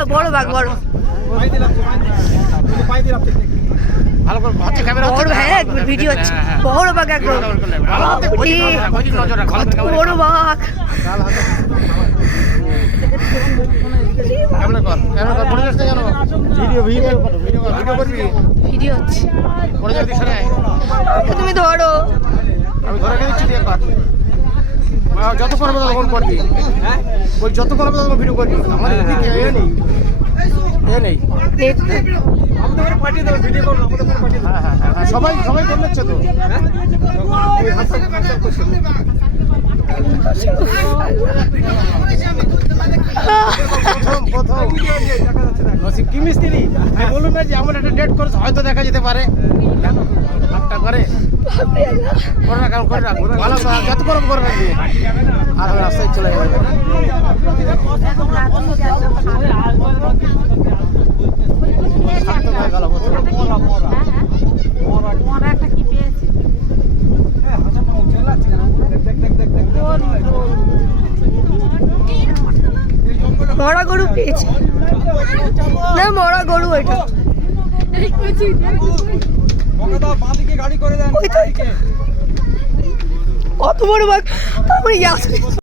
বড় বড় বাঘ বড় বড় হ্যাঁ ভিডিও হচ্ছে বড় বাঘ একদম বড় বাঘ ভিডিও হচ্ছে তুমি ধরো যত করবে তখন করবি বল যত করবে তখন ভিডিও করবি আমাদের এদিকে এ নেই সবাই সবাই করে নিচ্ছে তো কি মিস্ত্রি বলুন না যে এমন একটা ডেট করেছে হয়তো দেখা যেতে পারে করে ভালো যত গরম করবে আর রাস্তায় চলে যাবে মরা গরু পেয়েছে না মরা গরু এটা কত বড় বাঘ